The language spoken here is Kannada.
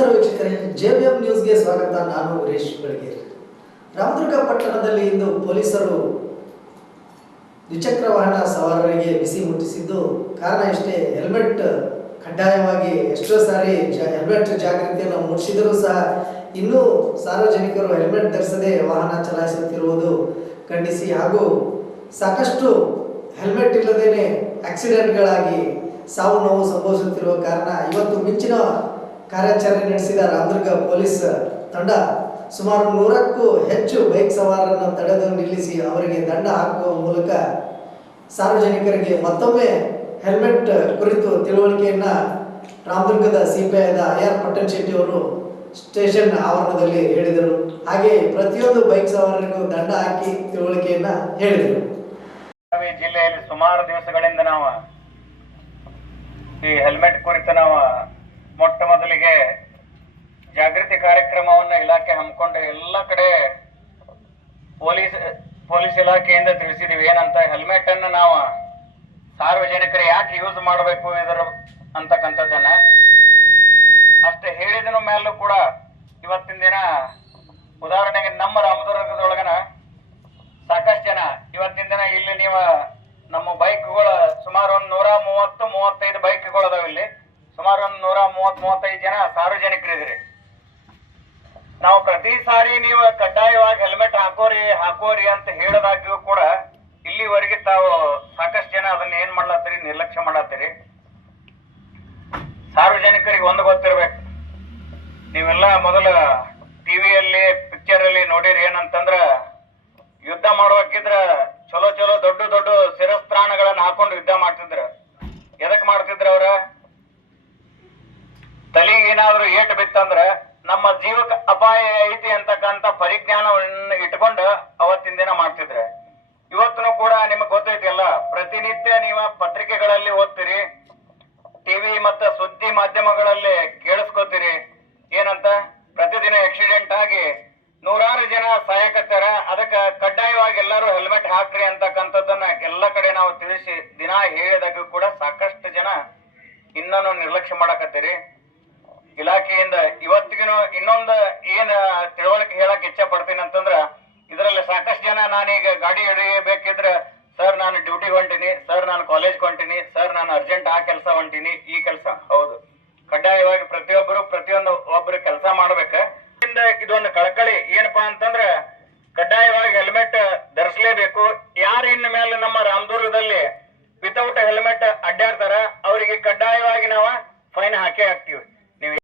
ನಮಸ್ಕಾರ ವೀಕ್ಷಕರೇ ಜೆಬಿಎಂ ನ್ಯೂಸ್ಗೆ ಸ್ವಾಗತ. ನಾನು ರೇಶ್ ಬೆಳಗೇರಿ ರಾಮದುರ್ಗ ಪಟ್ಟಣದಲ್ಲಿ ಇಂದು ಪೊಲೀಸರು ದ್ವಿಚಕ್ರ ವಾಹನ ಸವಾರರಿಗೆ ಬಿಸಿ ಮುಟ್ಟಿಸಿದ್ದು, ಕಾರಣ ಇಷ್ಟೇ, ಹೆಲ್ಮೆಟ್ ಕಡ್ಡಾಯವಾಗಿ ಎಷ್ಟೋ ಸಾರಿ ಜ, ಹೆಲ್ಮೆಟ್ ಜಾಗೃತಿಯನ್ನು ಮೂಡಿಸಿದರೂ ಸಹ ಇನ್ನೂ ಸಾರ್ವಜನಿಕರು ಹೆಲ್ಮೆಟ್ ಧರಿಸದೆ ವಾಹನ ಚಲಾಯಿಸುತ್ತಿರುವುದು ಖಂಡಿಸಿ. ಹಾಗೂ ಸಾಕಷ್ಟು ಹೆಲ್ಮೆಟ್ ಇಲ್ಲದೇನೆ ಆಕ್ಸಿಡೆಂಟ್ಗಳಾಗಿ ಸಾವು ನೋವು ಸಂಭವಿಸುತ್ತಿರುವ ಕಾರಣ ಇವತ್ತು ಮಿಂಚಿನ ಕಾರ್ಯಾಚರಣೆ ನಡೆಸಿದ ರಾಮದುರ್ಗ ಪೊಲೀಸ್ ತಂಡ ಸುಮಾರು ನೂರಕ್ಕೂ ಹೆಚ್ಚು ಬೈಕ್ ಸವಾರರನ್ನು ತಡೆದು ನಿಲ್ಲಿಸಿ ಅವರಿಗೆ ದಂಡ ಹಾಕುವ ಮೂಲಕ ಸಾರ್ವಜನಿಕರಿಗೆ ಮತ್ತೊಮ್ಮೆ ಹೆಲ್ಮೆಟ್ ಕುರಿತು ತಿಳುವಳಿಕೆಯನ್ನ ರಾಮದುರ್ಗದ ಸಿಪಿಐದ ಐ ಆರ್ ಪಟ್ಟಣ್ ಶೆಟ್ಟಿ ಅವರು ಸ್ಟೇಷನ್ ಆವರಣದಲ್ಲಿ ಹೇಳಿದರು. ಹಾಗೆ ಪ್ರತಿಯೊಂದು ಬೈಕ್ ಸವಾರರಿಗೂ ದಂಡ ಹಾಕಿ ತಿಳುವಳಿಕೆಯನ್ನ ಹೇಳಿದರು. ಜಿಲ್ಲೆಯಲ್ಲಿ ಸುಮಾರು ದಿವಸಗಳಿಂದ ನಾವು ಈ ಹೆಲ್ಮೆಟ್ ಕುರಿತು ನಾವು ಮೊಟ್ಟ ಮೊದಲಿಗೆ ಜಾಗೃತಿ ಕಾರ್ಯಕ್ರಮವನ್ನ ಇಲಾಖೆ ಹಮ್ಮಿಕೊಂಡು ಎಲ್ಲ ಕಡೆ ಪೊಲೀಸ್ ಪೊಲೀಸ್ ಇಲಾಖೆಯಿಂದ ತಿಳಿಸಿದೀವಿ. ಏನಂತ ಹೆಲ್ಮೆಟ್ ಅನ್ನು ನಾವು ಸಾರ್ವಜನಿಕರು ಯಾಕೆ ಯೂಸ್ ಮಾಡಬೇಕು ಇದರ ಅಂತಕ್ಕಂಥದ್ದನ್ನ. ಅಷ್ಟೇ ಹೇಳಿದ ಮೇಲೂ ಕೂಡ ಇವತ್ತಿನ ದಿನ ಉದಾಹರಣೆಗೆ ನಮ್ಮ ರಾಮದುರ್ಗದೊಳಗನ ಸಾಕಷ್ಟು ಜನ ಇವತ್ತಿನ ದಿನ ಇಲ್ಲಿ ನೀವು ನಮ್ಮ ಬೈಕ್ಗಳು ಸುಮಾರು ಒಂದು ನೂರ ಮೂವತ್ತು ಮೂವತ್ತೈದು ಬೈಕ್ಗಳು ಅದಾವ ಇಲ್ಲಿ ಸುಮಾರು ಒಂದು ನೂರ ಮೂವತ್ ಮೂವತ್ತೈದು ಜನ ಸಾರ್ವಜನಿಕರಿದ್ರಿ ನಾವು ಪ್ರತಿ ಸಾರಿ ನೀವು ಕಡ್ಡಾಯವಾಗಿ ಹೆಲ್ಮೆಟ್ ಹಾಕೋರಿ ಹಾಕೋರಿ ಅಂತ ಹೇಳದಾಗ್ಯೂ ಕೂಡ ಇಲ್ಲಿವರೆಗೆ ತಾವು ಸಾಕಷ್ಟು ಜನ ಅದನ್ನ ಏನ್ ಮಾಡ್ಲತ್ತೀರಿ, ನಿರ್ಲಕ್ಷ್ಯ ಮಾಡತ್ತೀರಿ ಸಾರ್ವಜನಿಕರಿಗೆ ಒಂದು ಗೊತ್ತಿರ್ಬೇಕು. ನೀವೆಲ್ಲ ಮೊದಲ ಟಿವಿಯಲ್ಲಿ ಪಿಕ್ಚರ್ ಅಲ್ಲಿ ನೋಡಿರಿ ಏನಂತಂದ್ರ, ಯುದ್ಧ ಮಾಡ್ಬೇಕಿದ್ರ ಚಲೋ ಚಲೋ ದೊಡ್ಡ ದೊಡ್ಡ ಶಿರಸ್ತ್ರಾಣಗಳನ್ನ ಹಾಕೊಂಡು ಯುದ್ಧ ಮಾಡ್ತಿದ್ರ. ಎದಕ್ ಮಾಡ್ತಿದ್ರ ಅವ್ರ? ಏನಾದ್ರೂ ಏಟ್ ಬಿತ್ತಂದ್ರ ನಮ್ಮ ಜೀವಕ್ಕೆ ಅಪಾಯ ಐತಿ ಅಂತಕ್ಕಂತ ಪರಿಜ್ಞಾನವನ್ನು ಇಟ್ಕೊಂಡು ಅವತ್ತಿನ ದಿನ ಮಾಡ್ತಿದ್ರೆ. ಇವತ್ತೂ ಕೂಡ ನಿಮಗೆ ಗೊತ್ತೈತಿಲ್ಲ, ಪ್ರತಿನಿತ್ಯ ನೀವು ಪತ್ರಿಕೆಗಳಲ್ಲಿ ಓದ್ತೀರಿ ಟಿವಿ ಮತ್ತು ಸುದ್ದಿ ಮಾಧ್ಯಮಗಳಲ್ಲಿ ಕೇಳಿಸ್ಕೊತೀರಿ. ಏನಂತ? ಪ್ರತಿದಿನ ಆಕ್ಸಿಡೆಂಟ್ ಆಗಿ ನೂರಾರು ಜನ ಸಾಯಕತ್ತಾರ ಅದಕ್ಕೆ ಕಡ್ಡಾಯವಾಗಿ ಎಲ್ಲರೂ ಹೆಲ್ಮೆಟ್ ಹಾಕ್ರಿ ಅಂತಕ್ಕಂಥದ್ದನ್ನ ಎಲ್ಲ ಕಡೆ ನಾವು ತಿಳಿಸಿ ದಿನ ಹೇಳಿದಾಗ ಕೂಡ ಸಾಕಷ್ಟು ಜನ ಇನ್ನೂ ನಿರ್ಲಕ್ಷ್ಯ ಮಾಡಕತ್ತೀರಿ. ಇಲಾಖೆಯಿಂದ ಇವತ್ತಿಗೂ ಇನ್ನೊಂದು ಏನ್ ತಿಳುವಳಿಕೆ ಹೇಳಕ್ ಇಚ್ಛೆ ಪಡ್ತೀನಿ ಅಂತಂದ್ರ, ಇದರಲ್ಲಿ ಸಾಕಷ್ಟು ಜನ ನಾನೀಗ ಗಾಡಿ ಹಿಡಿಯಬೇಕಿದ್ರೆ, ಸರ್ ನಾನು ಡ್ಯೂಟಿ ಹೊಂಟಿನಿ, ಸರ್ ನಾನು ಕಾಲೇಜ್ ಹೊಂಟಿನಿ, ಸರ್ ನಾನು ಅರ್ಜೆಂಟ್ ಆ ಕೆಲಸ ಹೊಂಟಿನಿ, ಈ ಕೆಲಸ. ಹೌದು. ಕಡ್ಡಾಯವಾಗಿ ಪ್ರತಿಯೊಬ್ಬರು ಪ್ರತಿಯೊಂದು ಒಬ್ಬರು ಕೆಲಸ ಮಾಡ್ಬೇಕ. ಇದೊಂದು ಕಳಕಳಿ ಏನಪ್ಪಾ ಅಂತಂದ್ರ, ಕಡ್ಡಾಯವಾಗಿ ಹೆಲ್ಮೆಟ್ ಧರಿಸಲೇಬೇಕು. ಯಾರಿನ ಮೇಲೆ ನಮ್ಮ ರಾಮದುರ್ಗದಲ್ಲಿ ವಿತೌಟ್ ಹೆಲ್ಮೆಟ್ ಅಡ್ಡಾಡ್ತಾರ, ಅವರಿಗೆ ಕಡ್ಡಾಯವಾಗಿ ನಾವು ಫೈನ್ ಹಾಕೇ ಹಾಕ್ತೀವಿ. ನೀವು